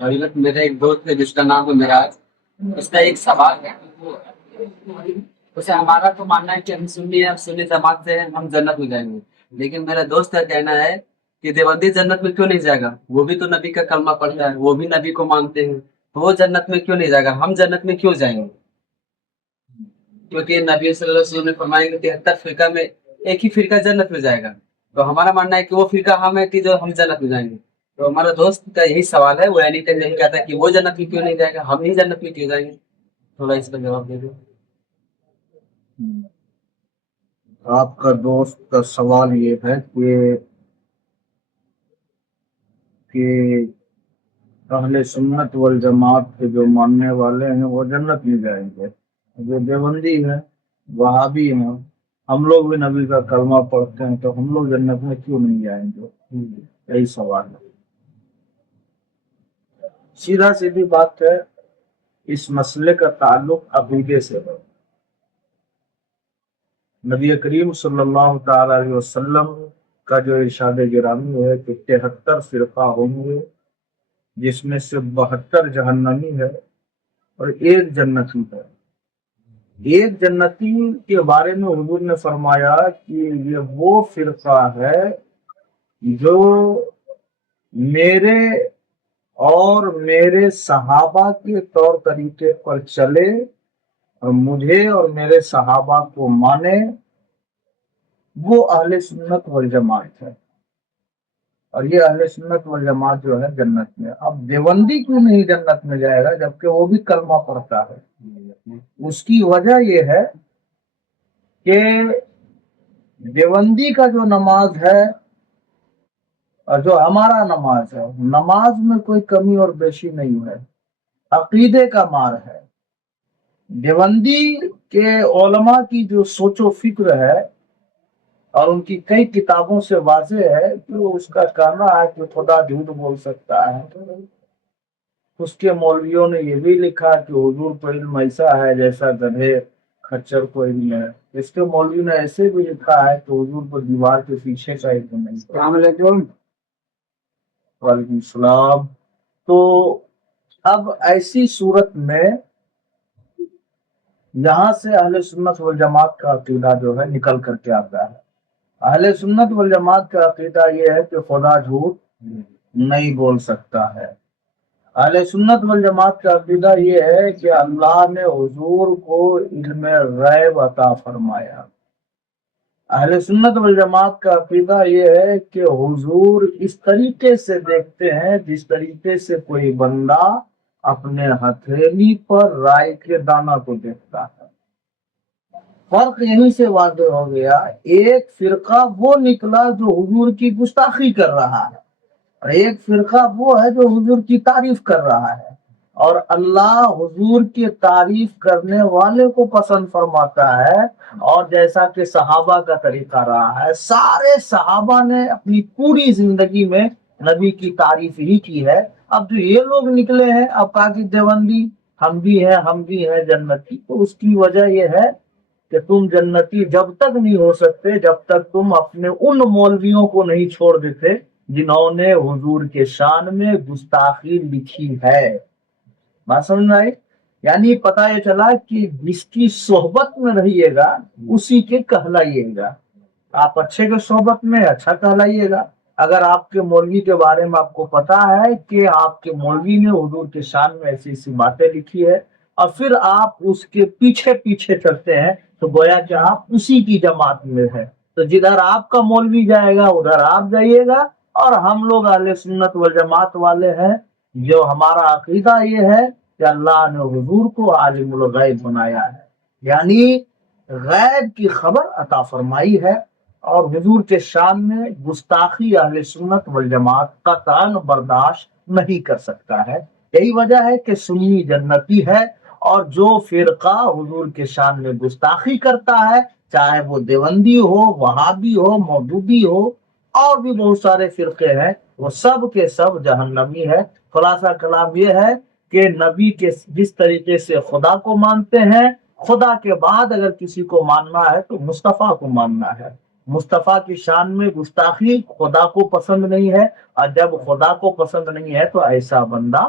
اور میرا ایک دوست ہے جس کا نام ہے میراج، اس کا ایک سوال ہے، اسے ہمارا تو ماننا ہے کہ ہم سنی ہے، سنی جماعت سے ہیں، ہم جنت میں جائیں گے، لیکن میرا دوست کا کہنا ہے کہ دیوبندی جنت میں کیوں نہیں جائے گا؟ وہ بھی تو نبی کا کلمہ پڑھتا ہے، وہ بھی نبی کو مانتے ہیں، تو وہ جنت میں کیوں نہیں جائے گا؟ ہم جنت میں کیوں جائیں گے؟ کیونکہ نبی صلی اللہ علیہ وسلم نے فرمایا کہ 73 فرقہ میں ایک ہی فرقہ جنت میں جائے گا، تو ہمارا ماننا ہے کہ وہ فرقہ ہم ہے کہ جو ہم جنت میں جائیں گے۔ تو ہمارا دوست کا یہی سوال ہے، وہ اینی ٹائم یہی کہتا ہے کہ وہ جنت میں کیوں نہیں جائے گا، ہم ہی جنت میں کیوں جائیں گے؟ تھوڑا اس کا جواب دے دو۔ آپ کا دوست کا سوال یہ ہے کہ اہل سنت والجماعت کے جو ماننے والے ہیں وہ جنت میں جائیں گے، جو دیوبندی ہے، وہابی ہیں، ہم لوگ بھی نبی کا کلمہ پڑھتے ہیں، تو ہم لوگ جنت میں کیوں نہیں جائیں گے؟ یہی سوال ہے۔ سیدھا سیدھی بات ہے، اس مسئلے کا تعلق عقیدے سے ہے۔ نبی کریم صلی اللہ تعالی علیہ وسلم کا جو ارشاد گرامی ہے کہ 73 فرقہ ہوں گے، جس میں سے 72 جہنمی ہے اور ایک جنتی ہے۔ ایک جنتی کے بارے میں حضور نے فرمایا کہ یہ وہ فرقہ ہے جو میرے اور میرے صحابہ کے طور طریقے پر چلے اور مجھے اور میرے صحابہ کو مانے، وہ اہل سنت والجماعت ہے، اور یہ اہل سنت والجماعت جو ہے جنت میں۔ اب دیوبندی کیوں نہیں جنت میں جائے گا جبکہ وہ بھی کلمہ پڑھتا ہے؟ اس کی وجہ یہ ہے کہ دیوبندی کا جو نماز ہے اور جو ہمارا نماز ہے، نماز میں کوئی کمی اور بیشی نہیں ہے، عقیدے کا مار ہے۔ دیوبندی کے علماء کی جو سوچ و فکر ہے اور ان کی کئی کتابوں سے واضح ہے کہ اس کا کہنا ہے کہ خدا جھوٹ بول سکتا ہے۔ اس کے مولویوں نے یہ بھی لکھا کہ حضور کو علم ایسا ہے جیسا گدھے کھچر کو علم ہے۔ اس کے مولوی نے ایسے بھی لکھا ہے کہ حضور کو دیوار کے پیچھے کا علم نہیں۔ السلام علیکم۔ وعلیکم السلام۔ تو اب ایسی صورت میں یہاں سے اہل سنت والجماعت کا عقیدہ جو ہے نکل کر کے آتا ہے۔ اہل سنت والجماعت کا عقیدہ یہ ہے کہ خدا جھوٹ نہیں بول سکتا ہے۔ اہل سنت والجماعت کا عقیدہ یہ ہے کہ اللہ نے حضور کو علم غیب عطا فرمایا۔ اہل سنت والجماعت کا عقیدہ یہ ہے کہ حضور اس طریقے سے دیکھتے ہیں جس طریقے سے کوئی بندہ اپنے ہتھیلی پر رائے کے دانہ کو دیکھتا ہے۔ فرق یہیں سے واضح ہو گیا، ایک فرقہ وہ نکلا جو حضور کی گستاخی کر رہا ہے، اور ایک فرقہ وہ ہے جو حضور کی تعریف کر رہا ہے، اور اللہ حضور کی تعریف کرنے والے کو پسند فرماتا ہے، اور جیسا کہ صحابہ کا طریقہ رہا ہے، سارے صحابہ نے اپنی پوری زندگی میں نبی کی تعریف ہی کی ہے۔ اب جو یہ لوگ نکلے ہیں، اب کہا کہ دیوبندی ہم بھی ہیں جنتی، تو اس کی وجہ یہ ہے کہ تم جنتی جب تک نہیں ہو سکتے جب تک تم اپنے ان مولویوں کو نہیں چھوڑ دیتے جنہوں نے حضور کے شان میں گستاخی لکھی ہے۔ بات سمجھ میں آئی؟ یعنی پتہ یہ چلا کہ جس کی صحبت میں رہیے گا اسی کے کہلائیے گا۔ آپ اچھے کے صحبت میں اچھا کہلائیے گا۔ اگر آپ کے مولوی کے بارے میں آپ کو پتا ہے کہ آپ کے مولوی نے حضور کے شان میں ایسی ایسی باتیں لکھی ہے، اور پھر آپ اس کے پیچھے پیچھے چلتے ہیں، تو گویا کہ آپ اسی کی جماعت میں ہے۔ تو جدھر آپ کا مولوی جائے گا ادھر آپ جائیے گا، اور ہم لوگ اہل سنت والجماعت والے ہیں، جو ہمارا عقیدہ یہ ہے کہ اللہ نے حضور کو عالم الغیب بنایا ہے، یعنی غیب کی خبر عطا فرمائی ہے، اور حضور کے شان میں گستاخی اہل سنت والجماعت قطعاً برداشت نہیں کر سکتا ہے۔ یہی وجہ ہے کہ سنی جنتی ہے، اور جو فرقہ حضور کے شان میں گستاخی کرتا ہے، چاہے وہ دیوبندی ہو، وہابی ہو، مودودی ہو، اور بھی بہت سارے فرقے ہیں، وہ سب کے سب جہنمی ہے۔ خلاصہ کلام یہ ہے کہ نبی کے جس طریقے سے خدا کو مانتے ہیں، خدا کے بعد اگر کسی کو ماننا ہے تو مصطفیٰ کو ماننا ہے۔ مصطفیٰ کی شان میں گستاخی خدا کو پسند نہیں ہے، اور جب خدا کو پسند نہیں ہے تو ایسا بندہ